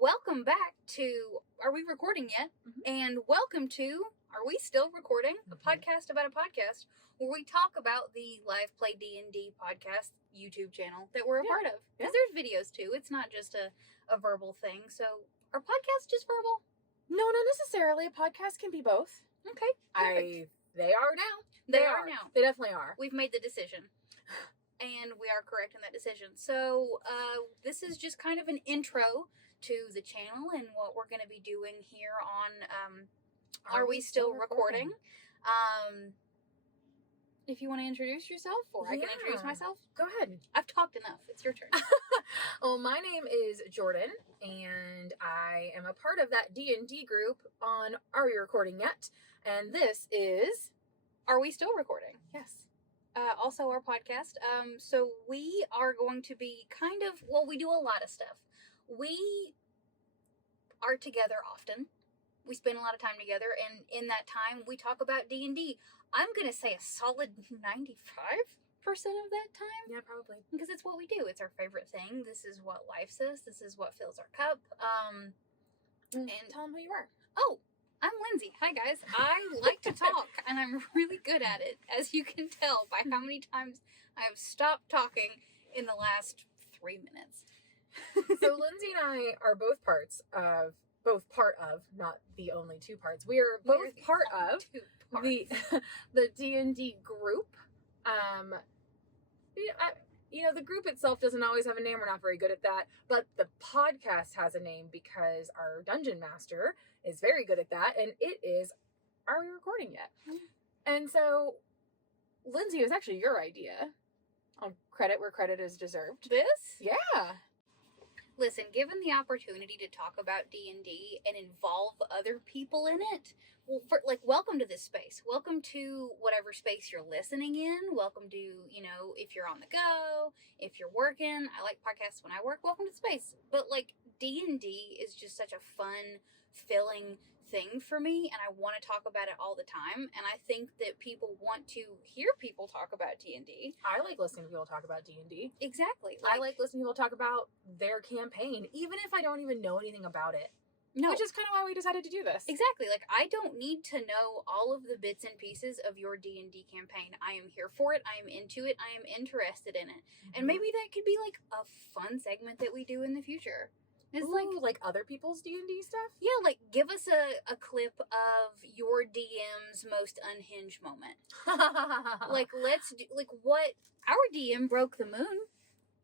welcome back to Are We Recording Yet? Mm-hmm. And welcome to Are We Still Recording? A podcast about a podcast where we talk about the Live Play D&D podcast YouTube channel that we're a part of. Because there's videos too. It's not just a verbal thing. So, are podcasts just verbal? No, not necessarily. A podcast can be both. Okay, perfect. They are now. They are now. They definitely are. We've made the decision. And we are correct in that decision. So, this is just kind of an intro to the channel and what we're going to be doing here on Are We Still Recording? If you want to introduce yourself, or I can introduce myself. Go ahead. I've talked enough. It's your turn. Well, my name is Jordan, and I am a part of that D&D group on Are We Recording Yet? And this is... Are We Still Recording? Yes. Also our podcast. So we are going to be we do a lot of stuff. We are together often. We spend a lot of time together, and in that time, we talk about D&D. I'm going to say a solid 95% of that time. Yeah, probably. Because it's what we do. It's our favorite thing. This is what life's is. This is what fills our cup. And tell them who you are. Oh, I'm Lindsay. Hi, guys. I like to talk, and I'm really good at it, as you can tell by how many times I have stopped talking in the last 3 minutes. So Lindsay and I are both part of, not the only two parts. We are both part of the D&D group. The group itself doesn't always have a name. We're not very good at that. But the podcast has a name because our dungeon master is very good at that. And it is, Are We Recording Yet? And so, Lindsay, it was actually your idea. I'll credit where credit is deserved. This? Yeah. Listen, given the opportunity to talk about D&D and involve other people in it, welcome to this space. Welcome to whatever space you're listening in. Welcome to, if you're on the go, if you're working. I like podcasts when I work. Welcome to the space. But, D&D is just such a fun, filling thing for me, and I want to talk about it all the time, and I think that people want to hear people talk about D&D. I like listening to people talk about D&D. Exactly. I like listening to people talk about their campaign, even if I don't even know anything about it. No. Which is kind of why we decided to do this. Exactly. I don't need to know all of the bits and pieces of your D&D campaign. I am here for it. I am into it. I am interested in it. Mm-hmm. And maybe that could be a fun segment that we do in the future. It's like other people's D&D stuff? Yeah, give us a clip of your DM's most unhinged moment. Let's do, what, our DM broke the moon.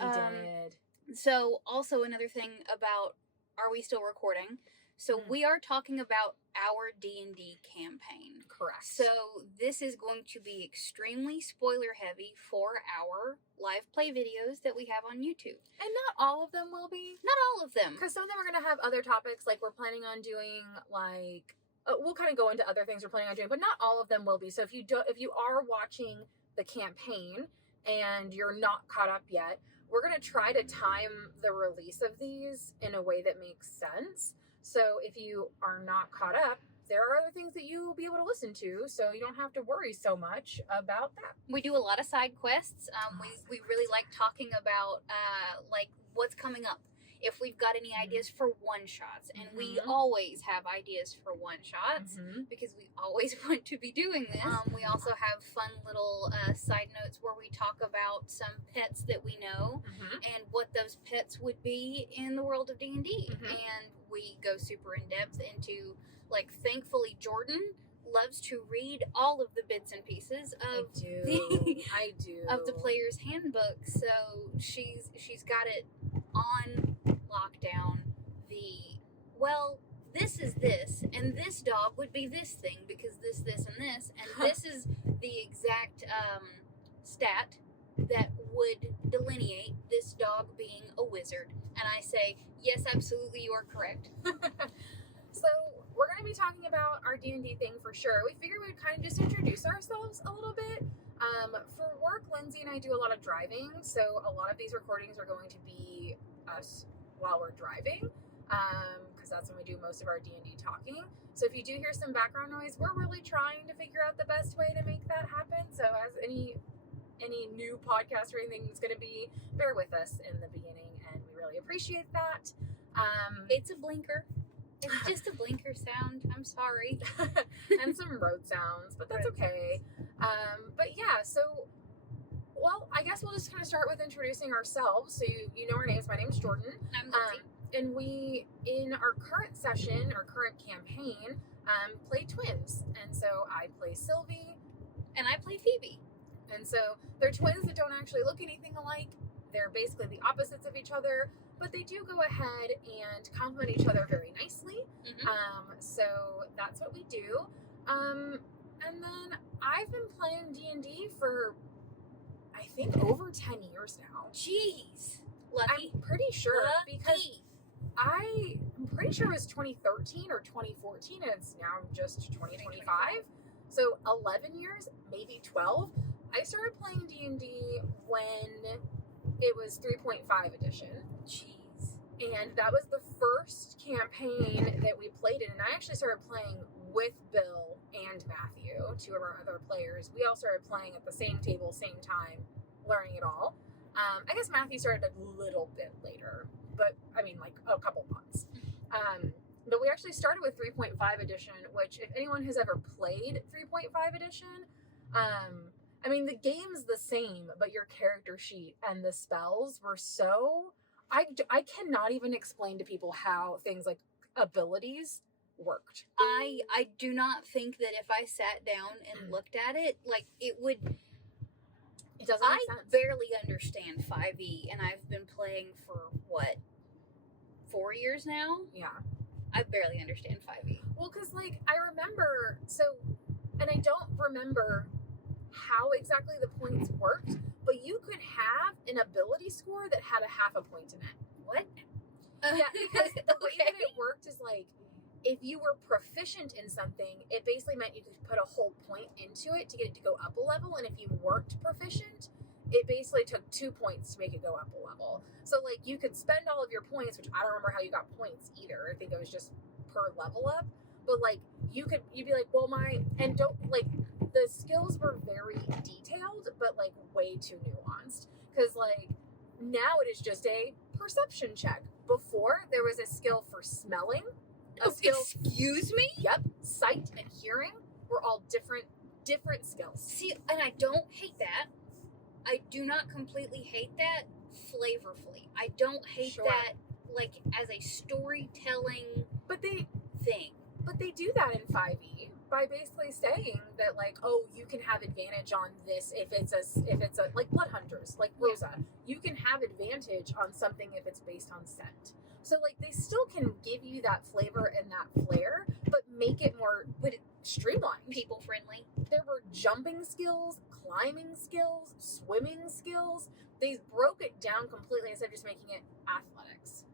He did. So, also another thing about Are We Still Recording? So, we are talking about our D&D campaign. Correct. So, this is going to be extremely spoiler heavy for our live play videos that we have on YouTube. And not all of them will be. Not all of them. Because some of them are going to have other topics, we're planning on doing, we'll kind of go into other things we're planning on doing, but not all of them will be. So if you are watching the campaign and you're not caught up yet, we're going to try to time the release of these in a way that makes sense. So if you are not caught up, there are other things that you will be able to listen to, so you don't have to worry so much about that. We do a lot of side quests. We really like talking about what's coming up. If we've got any ideas for one-shots, and we always have ideas for one-shots, because we always want to be doing this. We also have fun little side notes where we talk about some pets that we know, and what those pets would be in the world of D&D. And we go super in-depth into, thankfully, Jordan loves to read all of the bits and pieces of I do. Of the player's handbook, so she's got it on lockdown. This is this, and this dog would be this thing because this, and this, and this is the exact stat that would delineate this dog being a wizard. And I say, yes, absolutely, you are correct. So we're going to be talking about our D&D thing for sure. We figured we'd kind of just introduce ourselves a little bit. For work, Lindsay and I do a lot of driving, so a lot of these recordings are going to be us while we're driving, because that's when we do most of our D&D talking. So if you do hear some background noise, we're really trying to figure out the best way to make that happen. So as any new podcast or anything is going to be, bear with us in the beginning, and we really appreciate that. It's a blinker. It's just a blinker sound. I'm sorry. And some road sounds, but that's okay. But yeah, so, well, I guess we'll just kind of start with introducing ourselves. So you know our names. My name's Jordan. I'm Lindsay. And we, in our current session, our current campaign, play twins. And so I play Sylvie. And I play Phoebe. And so they're twins that don't actually look anything alike. They're basically the opposites of each other, but they do go ahead and complement each other very nicely. Mm-hmm. So that's what we do. And then I've been playing D&D for, I think, over 10 years now. Jeez. Lucky. I'm pretty sure because Lucky. I'm pretty sure it was 2013 or 2014, and it's now just 2025. So 11 years, maybe 12. I started playing D&D when it was 3.5 edition. Jeez. And that was the first campaign that we played in. And I actually started playing with Bill and Matthew, two of our other players. We all started playing at the same table, same time, learning it all. I guess Matthew started a little bit later, but I mean, like a couple months. But we actually started with 3.5 edition, which if anyone has ever played 3.5 edition, I mean, the game's the same, but your character sheet and the spells were so... I cannot even explain to people how things like abilities worked. I do not think that if I sat down and looked at it, like, it would... It doesn't make sense. I barely understand 5e, and I've been playing for, what, 4 years now? Yeah. I barely understand 5e. Well, because, like, I remember... So, and I don't remember how exactly the points worked, but you could have an ability score that had a half a point in it. What? Yeah, because the way that it worked is like, if you were proficient in something, it basically meant you could put a whole point into it to get it to go up a level, and if you weren't proficient, it basically took 2 points to make it go up a level. So, like, you could spend all of your points, which I don't remember how you got points either. I think it was just per level up. But, like, you'd be like, well, the skills were very detailed, but, like, way too nuanced. Because, like, now it is just a perception check. Before, there was a skill for smelling. Excuse me? Yep. Sight and hearing were all different skills. See, and I don't hate that. I do not completely hate that flavorfully. I don't hate that, like, as a storytelling thing. But they do that in 5e by basically saying that, like, oh, you can have advantage on this if it's a like Blood Hunters, like Rosa. You can have advantage on something if it's based on scent. So, like, they still can give you that flavor and that flair, but make it more streamlined. People friendly. There were jumping skills, climbing skills, swimming skills. They broke it down completely instead of just making it athletics.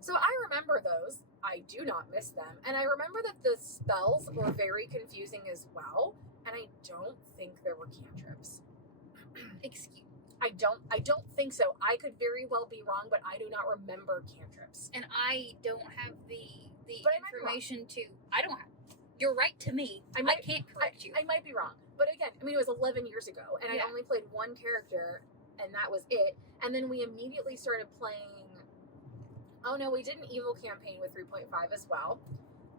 So I remember those. I do not miss them. And I remember that the spells were very confusing as well. And I don't think there were cantrips. Excuse. I don't think so. I could very well be wrong, but I do not remember cantrips. And I don't have the But information to... I don't have... You're right to me. I can't correct you. I might be wrong. But again, I mean, it was 11 years ago, and I only played one character, and that was it. And then we immediately started playing... Oh, no, we did an evil campaign with 3.5 as well.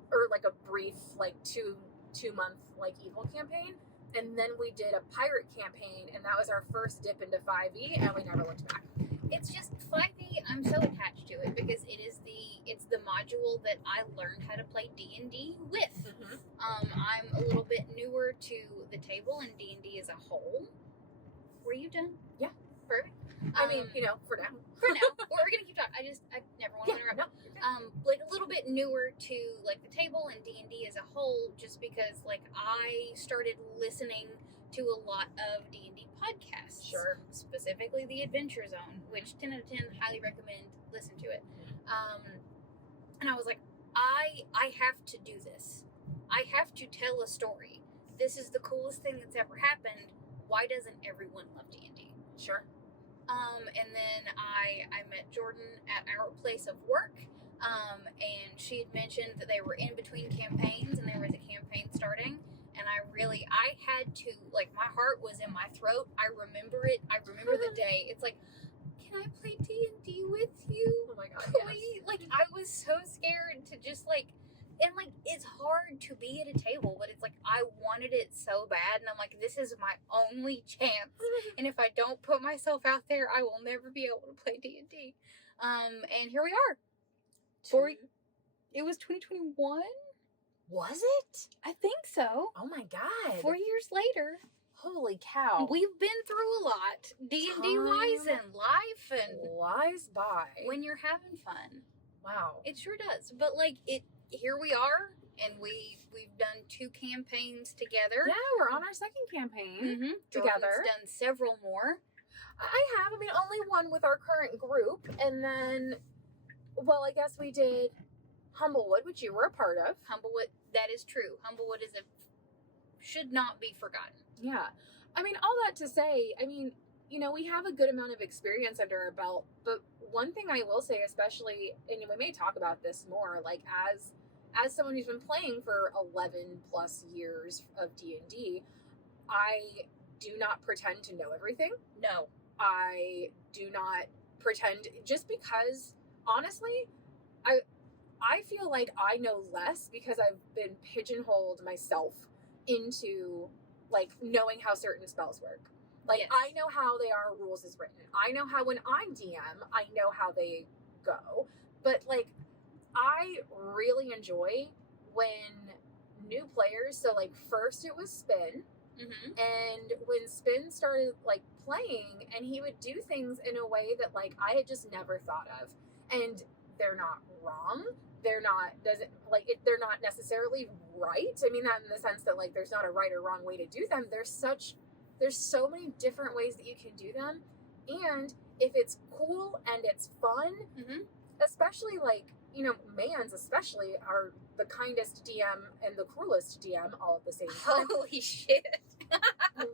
Or, like, a brief, like, two-month, like, evil campaign. And then we did a pirate campaign, and that was our first dip into 5e, and we never looked back. It's just 5e, I'm so attached to it because it's the module that I learned how to play D&D with. Mm-hmm. I'm a little bit newer to the table and D&D as a whole. Were you done? Yeah. Perfect. I mean, for now. For now. We're going to keep talking. I never want to interrupt. No, like a little bit newer to like the table and D&D as a whole, just because like I started listening to a lot of D&D podcasts. Sure. Specifically the Adventure Zone, which 10 out of 10, highly recommend, listen to it. And I was like, I have to do this. I have to tell a story. This is the coolest thing that's ever happened. Why doesn't everyone love D&D? Sure. And then I met Jordan at our place of work, and she had mentioned that they were in between campaigns and there was a campaign starting, and I had to, like, my heart was in my throat. I remember it. I remember the day. It's like, can I play D&D with you? Oh my God, please? was so scared to just like, and like, it's hard to be at a table, but it's like, I wanted it so bad. And I'm like, this is my only chance. And if I don't put myself out there, I will never be able to play D&D. And here we are. It was 2021? Was it? I think so. Oh my God. 4 years later. Holy cow. We've been through a lot. D&D wise and life and flies by. when you're having fun. Wow. It sure does. But like here we are, and we've done 2 campaigns together. Yeah, we're on our second campaign together. Jordan's done several more. I have. I mean, only one with our current group, and then, well, I guess we did Humblewood, which you were a part of. Humblewood, that is true. Humblewood should not be forgotten. Yeah. I mean, all that to say, I mean, you know, we have a good amount of experience under our belt, but one thing I will say, especially, and we may talk about this more, like as someone who's been playing for 11 plus years of D&D, I do not pretend to know everything. No. I do not pretend, just because, honestly, I feel like I know less because I've been pigeonholed myself into, like, knowing how certain spells work. Like, yes. I know how they are, rules is written. I know how when I DM, I know how they go. But, like, I really enjoy when new players, so, like, first it was Spin, and when Spin started, like, playing, and he would do things in a way that, like, I had just never thought of. And they're not wrong. They're not necessarily right. I mean that in the sense that, like, there's not a right or wrong way to do them. There's so many different ways that you can do them. And if it's cool and it's fun, especially, like, you know, Mans especially are the kindest DM and the cruelest DM all at the same time. Holy shit.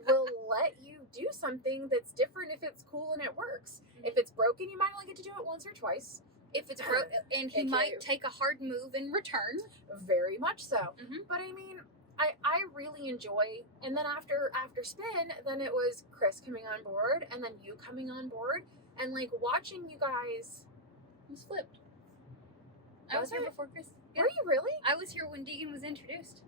Will let you do something that's different if it's cool and it works. If it's broken, you might only get to do it once or twice. If it's and he might take a hard move in return. Very much so. But I mean, I really enjoy, and then after Spin, then it was Chris coming on board, and then you coming on board, and, like, watching you guys. It was flipped. I was here before Chris. Yeah. Were you really? I was here when Deegan was introduced.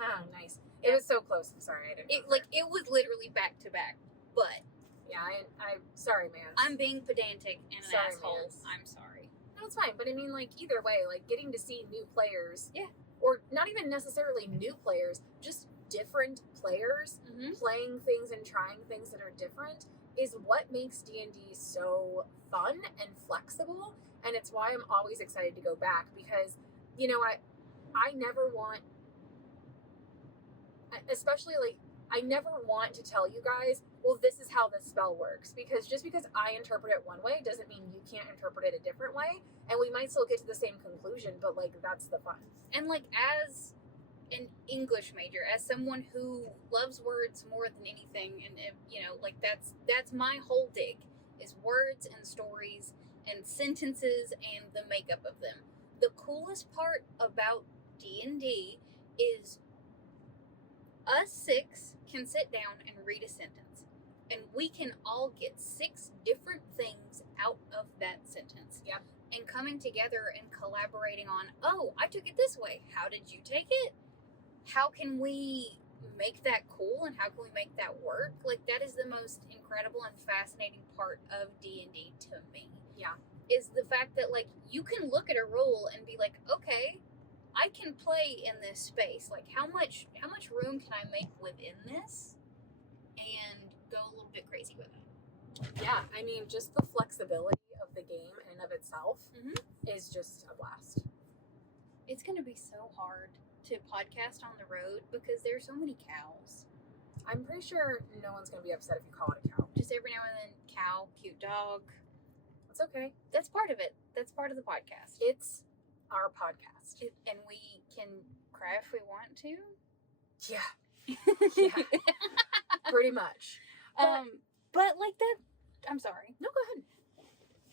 Oh, nice. Yeah. It was so close. I'm sorry, I didn't. It was literally back to back. But yeah, I'm sorry, man. I'm being pedantic and an asshole. Mans. I'm sorry. No, it's fine. But I mean, like, either way, like, getting to see new players. Yeah. Or not even necessarily new players, just different players playing things and trying things that are different is what makes D&D so fun and flexible. And it's why I'm always excited to go back, because, you know, I never want, especially, like, I never want to tell you guys, well, this is how this spell works, because just because I interpret it one way doesn't mean you can't interpret it a different way, and we might still get to the same conclusion, but, like, that's the fun. And, like, as an English major, as someone who loves words more than anything, and, you know, like, that's my whole dig, is words and stories and sentences and the makeup of them. The coolest part about D&D is us 6 can sit down and read a sentence, and we can all get 6 different things out of that sentence. Yeah. And coming together and collaborating on, oh, I took it this way. How did you take it? How can we make that cool, and how can we make that work? Like, that is the most incredible and fascinating part of D&D to me. Yeah. Is the fact that, like, you can look at a role and be like, okay, I can play in this space. Like, how much room can I make within this, and go a little bit crazy with it? Yeah, I mean, just the flexibility of the game in and of itself is just a blast. It's going to be so hard to podcast on the road because there's so many cows. I'm pretty sure no one's going to be upset if you call it a cow. Just every now and then, cow, cute dog. It's okay. That's part of it. That's part of the podcast. It's our podcast. And we can cry if we want to. Yeah. Yeah. Pretty much. But like that, I'm sorry. No, go ahead.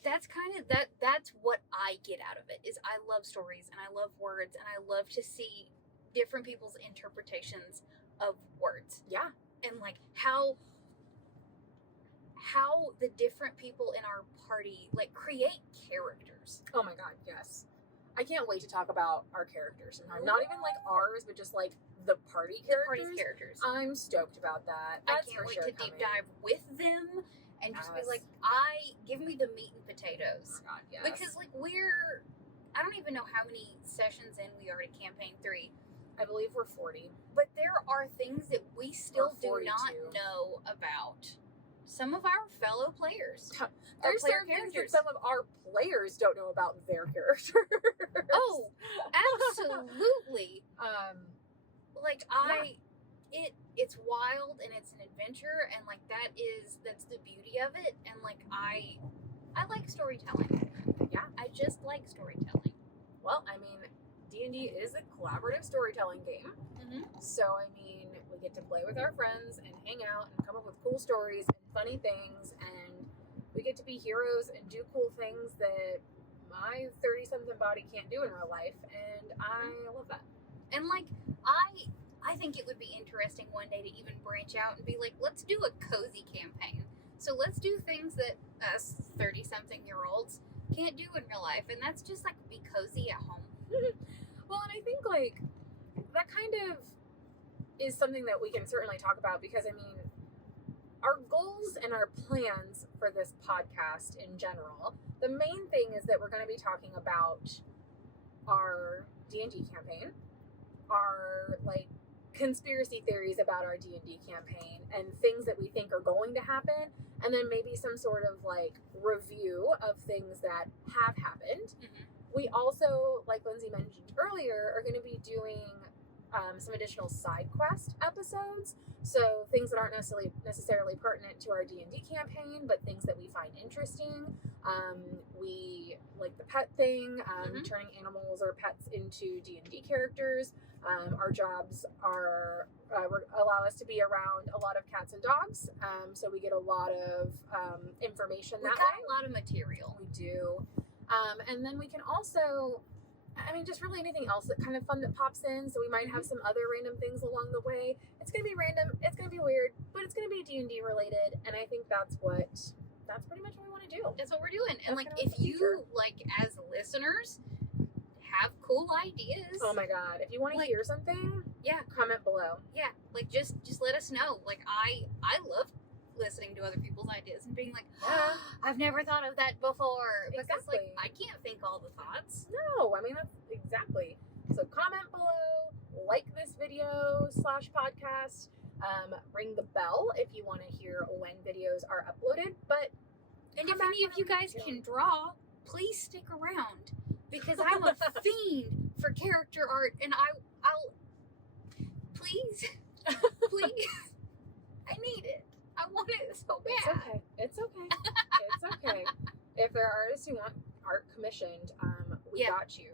That's kind of, that's what I get out of it, is I love stories, and I love words, and I love to see different people's interpretations of words. Yeah. And, like, how the different people in our party, like, create characters. Oh my God, yes. I can't wait to talk about our characters sometime. Not even like ours, but just like the party characters. Party's characters. I'm stoked about that. I can't wait to deep dive with them and just be like, give me the meat and potatoes. Oh God, yes. Because like I don't even know how many sessions in we are to campaign 3. I believe we're 40. But there are things that we still do 42. not know about some of our fellow players. There's certain things that some of our players don't know about their characters. Oh, absolutely. Like it's wild and it's an adventure, and like that's the beauty of it. And like I like storytelling. Yeah, I just like storytelling. Well, I mean, D&D is a collaborative storytelling game. Mm-hmm. So, I mean, we get to play with our friends and hang out and come up with cool stories and funny things, and we get to be heroes and do cool things that my 30-something body can't do in real life, and I love that. And like I think it would be interesting one day to even branch out and be like, let's do a cozy campaign. So let's do things that us 30-something-year-olds can't do in real life, and that's just like be cozy at home. Well, and I think like that kind of is something that we can certainly talk about, because I mean, our goals and our plans for this podcast in general, the main thing is that we're going to be talking about our D&D campaign, our like conspiracy theories about our D&D campaign, and things that we think are going to happen, and then maybe some sort of like review of things that have happened. Mm-hmm. We also, like Lindsay mentioned earlier, are going to be doing some additional side quest episodes. So things that aren't necessarily pertinent to our D&D campaign, but things that we find interesting. We like the pet thing, turning animals or pets into D&D characters. Our jobs are allow us to be around a lot of cats and dogs, so we get a lot of information that way. We got a lot of material. We do. And then we can also, I mean, just really anything else that kind of fun that pops in. So we might have some other random things along the way. It's going to be random. It's going to be weird, but it's going to be D&D related. And I think that's pretty much what we want to do. That's what we're doing. And like, if you like, as listeners, have cool ideas. Oh my God. If you want to hear something, comment below. Yeah. Like just let us know. Like I love listening to other people's ideas and being like, I've never thought of that before. Because like I can't think all the thoughts. No, I mean that's exactly. So comment below, like this video /podcast, ring the bell if you want to hear when videos are uploaded. But if any of you guys can draw, please stick around, because I'm a fiend for character art, and I'll please I need it. I want it so bad. It's okay. If there are artists who want art commissioned, we got you.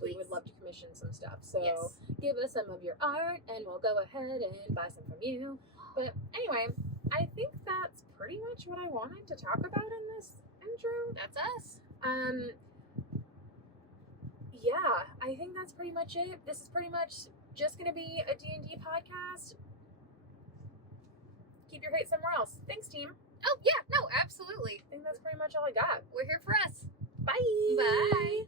We would love to commission some stuff. So give us some of your art and we'll go ahead and buy some from you. But anyway, I think that's pretty much what I wanted to talk about in this intro. That's us. Yeah, I think that's pretty much it. This is pretty much just going to be a D&D podcast. Keep your hate somewhere else. Thanks, team. Oh, yeah. No, absolutely. I think that's pretty much all I got. We're here for us. Bye. Bye.